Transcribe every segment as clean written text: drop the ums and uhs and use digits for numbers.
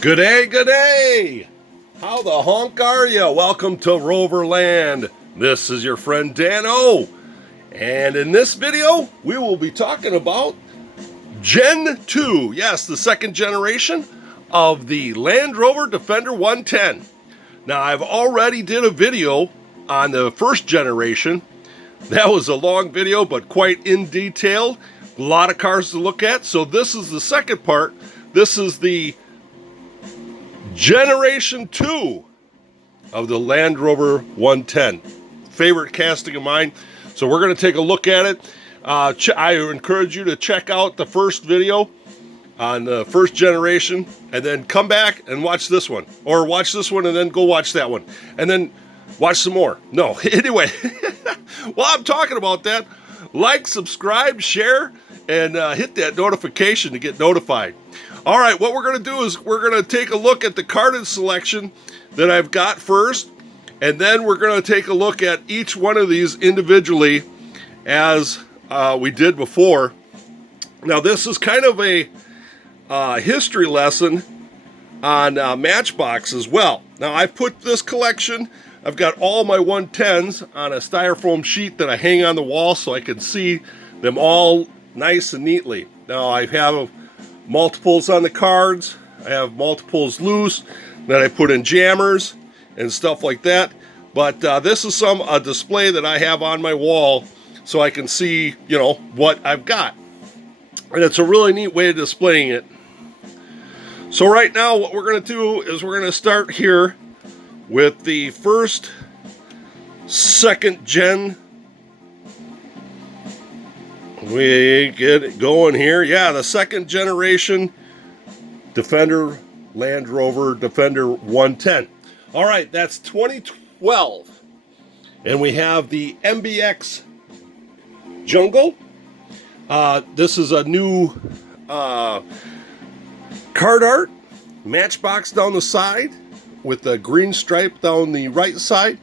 Good day, good day! How the honk are you? Welcome to Rover Land. This is your friend Dan O. And in this video, we will be talking about Gen 2. Yes, the second generation of the Land Rover Defender 110. Now, I've already did a video on the first generation. That was a long video, but quite in detail. A lot of cars to look at. So this is the second part. This is the Generation 2 of the Land Rover 110. Favorite casting of mine. So we're going to take a look at it. I encourage you to check out the first video on the first generation and then come back and watch this one. Or watch this one and then go watch that one. And then watch some more. No, anyway. While I'm talking about that, like, subscribe, share, and hit that notification to get notified. All right, what we're going to do is we're going to take a look at the carded selection that I've got first, and then we're going to take a look at each one of these individually as we did before. Now, this is kind of a history lesson on Matchbox as well. Now, I've put this collection, I've got all my 110s on a styrofoam sheet that I hang on the wall so I can see them all nice and neatly. Now, I have multiples on the cards. I have multiples loose that I put in jammers and stuff like that. But this is a display that I have on my wall so I can see, what I've got. And it's a really neat way of displaying it. So right now what we're going to do is we're going to start here with the first second gen. We get it going here. Yeah, the second generation Defender Land Rover Defender 110. All right, that's 2012. And we have the MBX Jungle. This is a new card art. Matchbox down the side with the green stripe down the right side.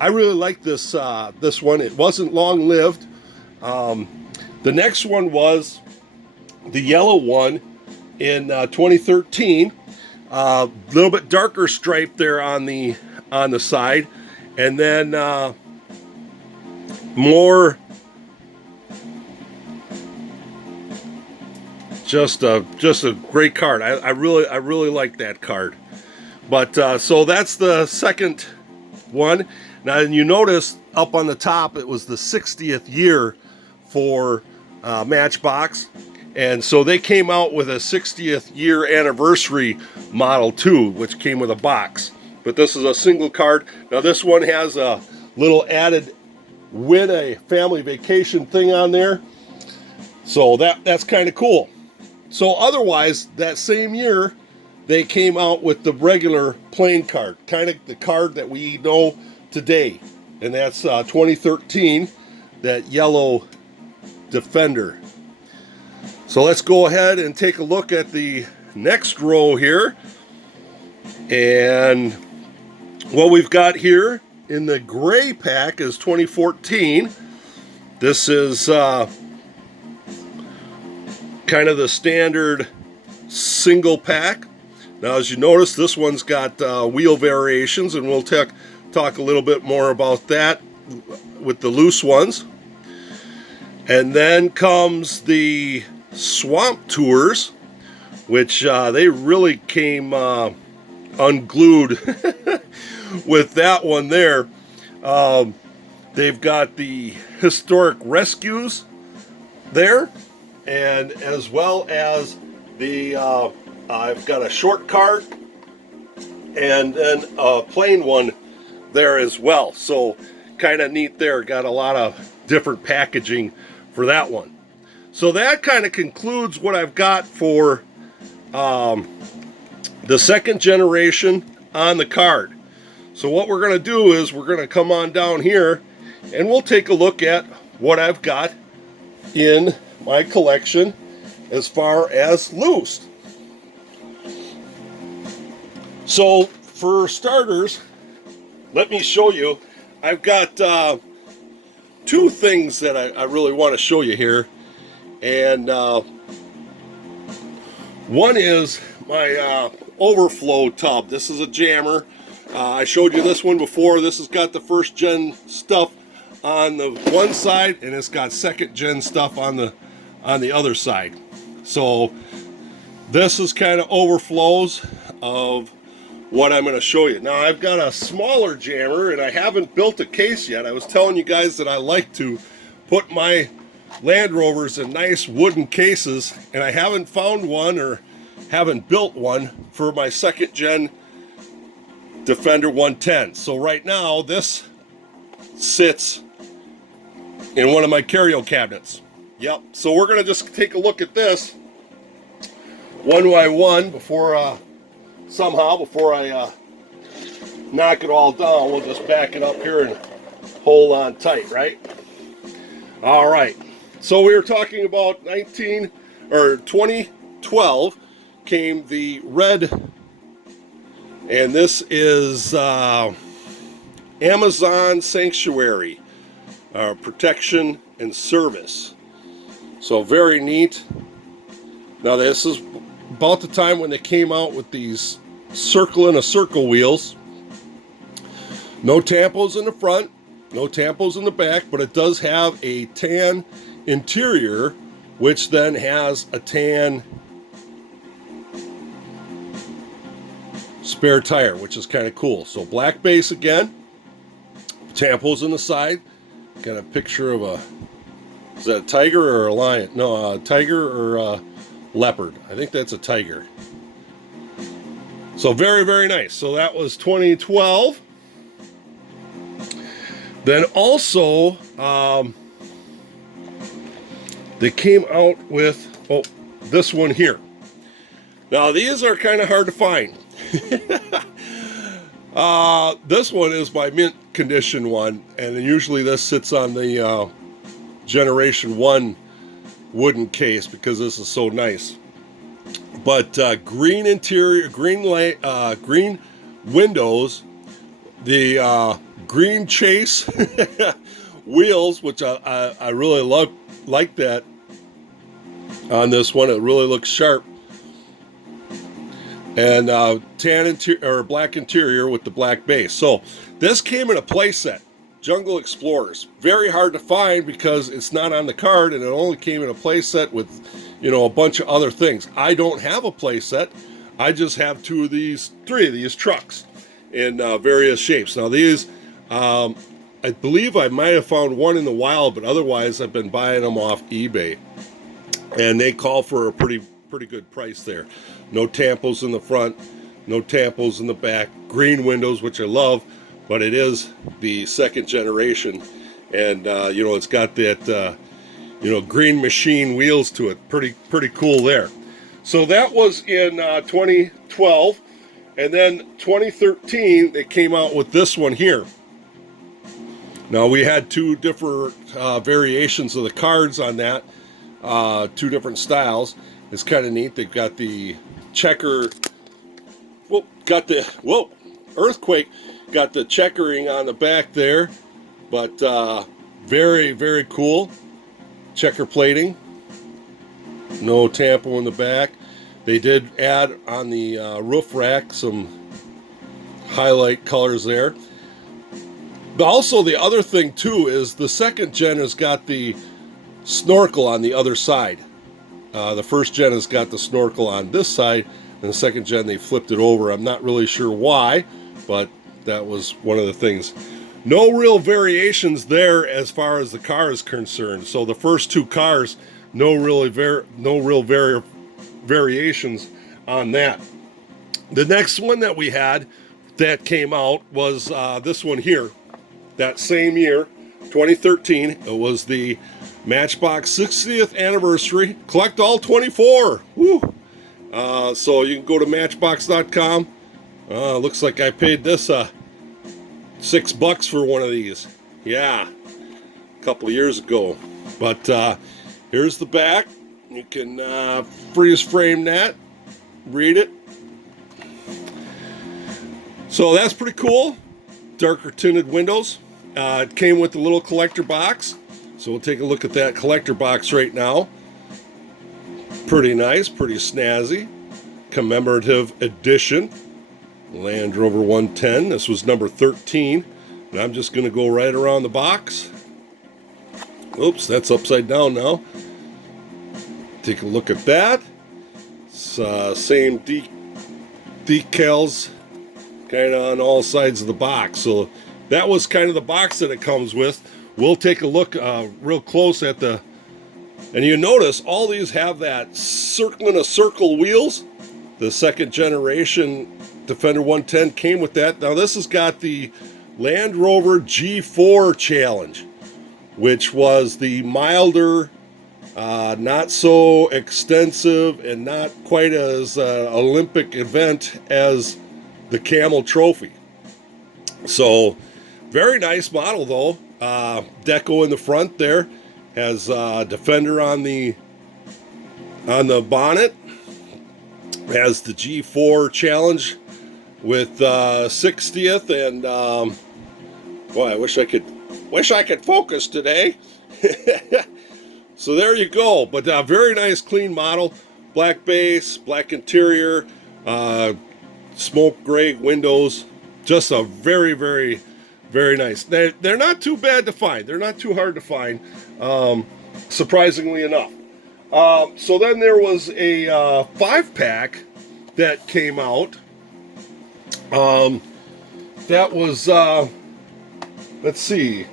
I really like this one. It wasn't long lived. The next one was the yellow one in 2013. Little bit darker stripe there on the side, and then more just a great card. I really like that card. But so that's the second one. Now, and you notice up on the top it was the 60th year for Matchbox, and so they came out with a 60th year anniversary model too, which came with a box. But this is a single card. Now this one has a little added win a family vacation thing on there, so that's kind of cool. So otherwise, that same year they came out with the regular plain card, kind of the card that we know today, and that's 2013, that yellow Defender. So let's go ahead and take a look at the next row here. And what we've got here in the gray pack is 2014. This is kind of the standard single pack. Now, as you notice, this one's got wheel variations, and we'll talk a little bit more about that with the loose ones. And then comes the Swamp Tours, which they really came unglued with that one there. They've got the historic rescues there, and as well as the I've got a short card and then a plain one there as well. So kind of neat there. Got a lot of different packaging for that one. So that kind of concludes what I've got for the second generation on the card. So what we're going to do is we're going to come on down here and we'll take a look at what I've got in my collection as far as loose. So for starters, let me show you. I've got two things that I really want to show you here. And one is my overflow tub. This is a jammer. I showed you this one before. This has got the first gen stuff on the one side, and it's got second gen stuff on the other side. So this is kind of overflows of what I'm going to show you. Now I've got a smaller jammer, and I haven't built a case yet. I was telling you guys that I like to put my Land Rovers in nice wooden cases, and I haven't found one or haven't built one for my second gen Defender 110. So right now this sits in one of my carry-out cabinets. Yep. So we're going to just take a look at this one by one before I knock it all down. We'll just back it up here and hold on tight, right? All right. So we were talking about 2012 came the red, and this is Amazon Sanctuary Protection and Service. So very neat. Now this is about the time when they came out with these circle in a circle wheels. No tampos in the front, no tampos in the back, but it does have a tan interior, which then has a tan spare tire, which is kind of cool. So black base again, tampos in the side. Got a picture of is that a tiger or a lion? No, a tiger or a leopard. I think that's a tiger. So very, very nice. So that was 2012. Then also, they came out with, this one here. Now these are kind of hard to find. This one is my mint condition one, and usually this sits on the Generation 1 wooden case because this is so nice. But green interior, green windows, the green chase wheels, which I really like that on this one. It really looks sharp. And tan interior or black interior with the black base. So this came in a play set, Jungle Explorers. Very hard to find because it's not on the card, and it only came in a play set with, a bunch of other things. I don't have a play set. I just have three of these trucks in various shapes. Now these, I believe I might have found one in the wild, but otherwise I've been buying them off eBay, and they call for a pretty good price there. No tampos in the front, no tampos in the back, green windows, which I love, but it is the second generation, and it's got that green machine wheels to it. Pretty cool there. So that was in 2012, and then 2013 they came out with this one here. Now we had two different variations of the cards on that, two different styles. It's kind of neat. They've got the checker, earthquake, got the checkering on the back there, but very, very cool. Checker plating, no tampo in the back. They did add on the roof rack some highlight colors there. But also the other thing too is the second gen has got the snorkel on the other side. The first gen has got the snorkel on this side, and the second gen they flipped it over. I'm not really sure why, but that was one of the things. No real variations there as far as the car is concerned. So the first two cars, no real variations on that. The next one that we had that came out was this one here. That same year, 2013, it was the Matchbox 60th anniversary. Collect all 24. Woo! So you can go to matchbox.com. Looks like I paid this $6 for one of these. Yeah, a couple of years ago. But here's the back. You can freeze frame that, read it. So that's pretty cool. Darker tinted windows. It came with a little collector box. So we'll take a look at that collector box right now. Pretty nice, pretty snazzy. commemorative edition Land Rover 110. This was number 13. And I'm just going to go right around the box. Oops, that's upside down now. Take a look at that. It's same decals kind of on all sides of the box. So that was kind of the box that it comes with. We'll take a look real close at the, and you notice all these have that circle in a circle wheels. The second generation Defender 110 came with that. Now this has got the Land Rover G4 Challenge, which was the milder, not so extensive and not quite as Olympic event as the Camel Trophy. So very nice model though. Deco in the front there, has Defender on the bonnet, has the G4 Challenge with 60th, and boy, I wish I could focus today. So there you go. But very nice, clean model. Black base, black interior, smoke gray windows. Just a very, very, very nice. They're not too bad to find. They're not too hard to find, surprisingly enough. So then there was a 5-pack that came out. That was, let's see.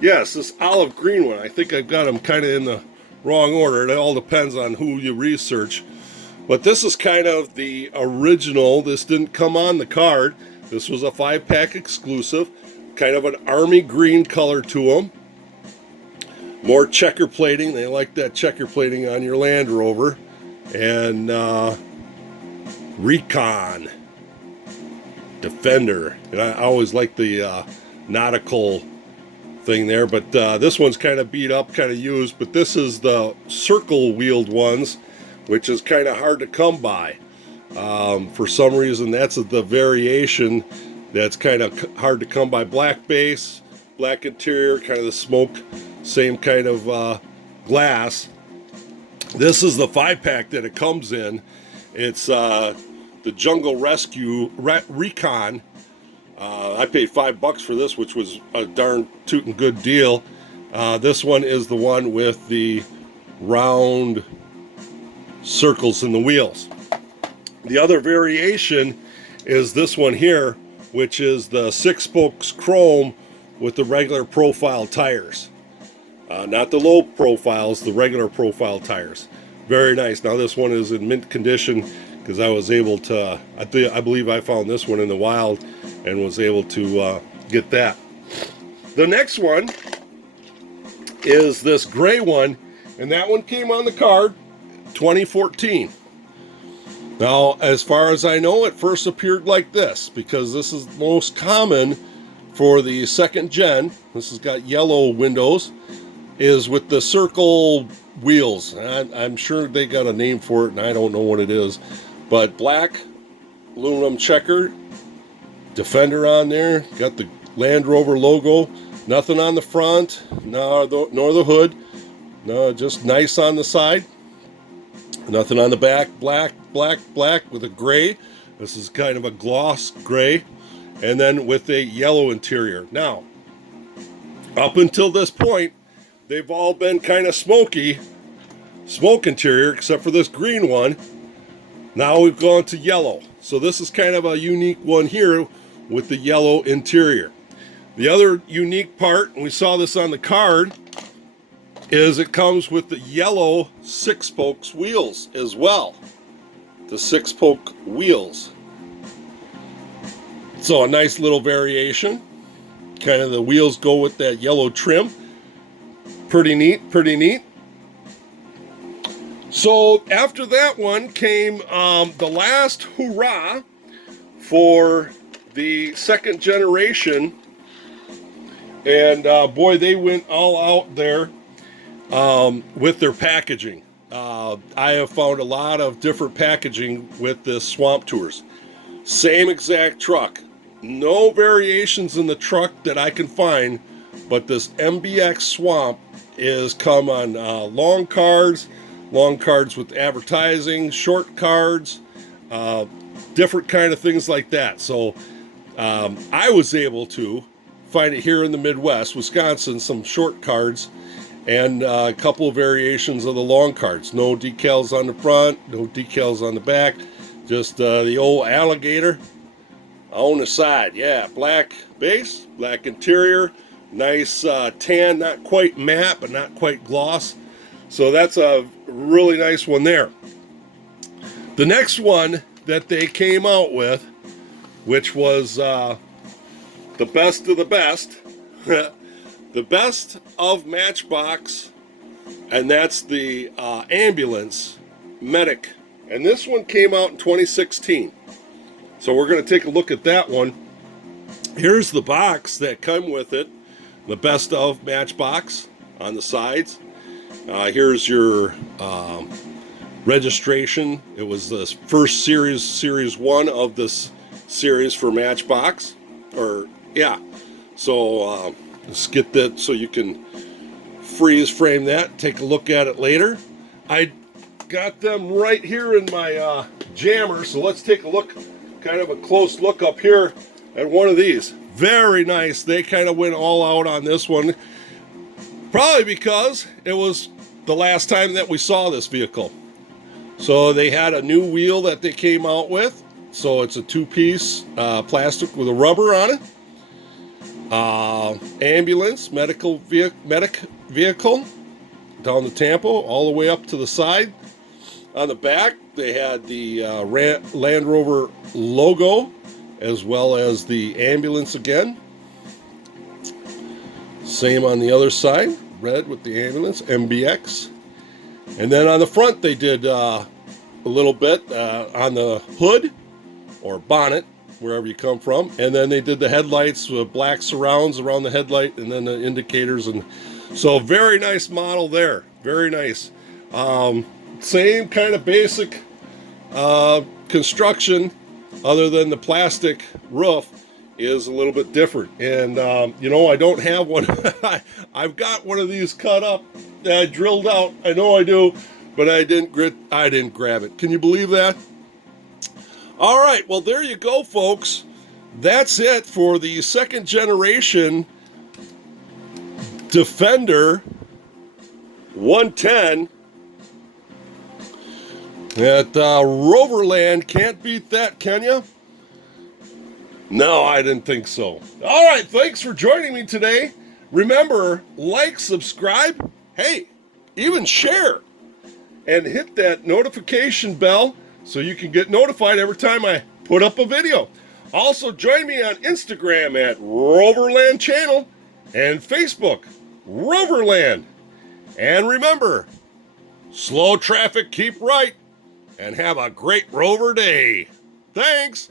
Yes, this olive green one. I think I've got them kind of in the wrong order. It all depends on who you research. But this is kind of the original. This didn't come on the card. This was a 5-pack exclusive. Kind of an army green color to them. More checker plating. They like that checker plating on your Land Rover. And Recon. Defender. And I always like the nautical thing there, but this one's kind of beat up, kind of used, but this is the circle wheeled ones, which is kind of hard to come by. For some reason, that's the variation that's kind of hard to come by. Black base, black interior, kind of the smoke, same kind of glass. This is the 5-pack that it comes in. It's the Jungle Rescue Recon. I paid $5 for this, which was a darn tootin' good deal. This one is the one with the round circles in the wheels. The other variation is this one here, which is the 6-spokes chrome with the regular profile tires. Not the low profiles, the regular profile tires. Very nice. Now this one is in mint condition because I was able to, I believe I found this one in the wild and was able to get that. The next one is this gray one, and that one came on the card 2014. Now, as far as I know, it first appeared like this because this is most common for the second gen. This has got yellow windows, is with the circle wheels. I'm sure they got a name for it, and I don't know what it is. But black aluminum checker, Defender on there, got the Land Rover logo, nothing on the front, nor the hood, no, just nice on the side, nothing on the back, black with a gray. This is kind of a gloss gray, and then with a yellow interior. Now, up until this point, they've all been kind of smoke interior, except for this green one. Now we've gone to yellow. So this is kind of a unique one here with the yellow interior. The other unique part, and we saw this on the card, is it comes with the yellow 6-spokes wheels as well. The 6-spoke wheels. So a nice little variation. Kind of the wheels go with that yellow trim. Pretty neat, pretty neat. So after that one came the last hurrah for the second generation, and boy, they went all out there with their packaging. I have found a lot of different packaging with this Swamp Tours. Same exact truck, no variations in the truck that I can find, but this MBX Swamp is come on long cards with advertising, short cards, different kind of things like that. So I was able to find it here in the Midwest, Wisconsin, some short cards and a couple of variations of the long cards. No decals on the front, no decals on the back, just the old alligator on the side. Yeah, black base, black interior, nice tan, not quite matte, but not quite gloss. So that's a really nice one there. The next one that they came out with, which was the best of the best, the best of Matchbox, and that's the ambulance medic. And this one came out in 2016. So we're going to take a look at that one. Here's the box that come with it, the best of Matchbox on the sides. Here's your registration. It was the first series 1 of this series for Matchbox, or yeah. So let's get that so you can freeze frame that, take a look at it later. I got them right here in my jammer, so let's take a look, kind of a close look up here at one of these. Very nice. They kind of went all out on this one, probably because it was the last time that we saw this vehicle. So they had a new wheel that they came out with. So it's a 2-piece plastic with a rubber on it. Ambulance, medic vehicle down the Tampa, all the way up to the side. On the back, they had the Land Rover logo, as well as the ambulance again. Same on the other side, red with the ambulance, MBX. And then on the front, they did a little bit on the hood or bonnet, wherever you come from. And then they did the headlights with black surrounds around the headlight, and then the indicators. And so very nice model there. Very nice. Same kind of basic construction, other than the plastic roof is a little bit different. And you know, I don't have one. I've got one of these cut up that I drilled out. I know I do, but I didn't grab it. Can you believe that? All right, well, there you go, folks. That's it for the second generation Defender 110 at Roverland. Can't beat that, can you? No, I didn't think so. All right, thanks for joining me today. Remember, like, subscribe, hey, even share, and hit that notification bell so you can get notified every time I put up a video. Also, join me on Instagram at Roverland Channel and Facebook, Roverland. And remember, slow traffic, keep right, and have a great Rover day. Thanks.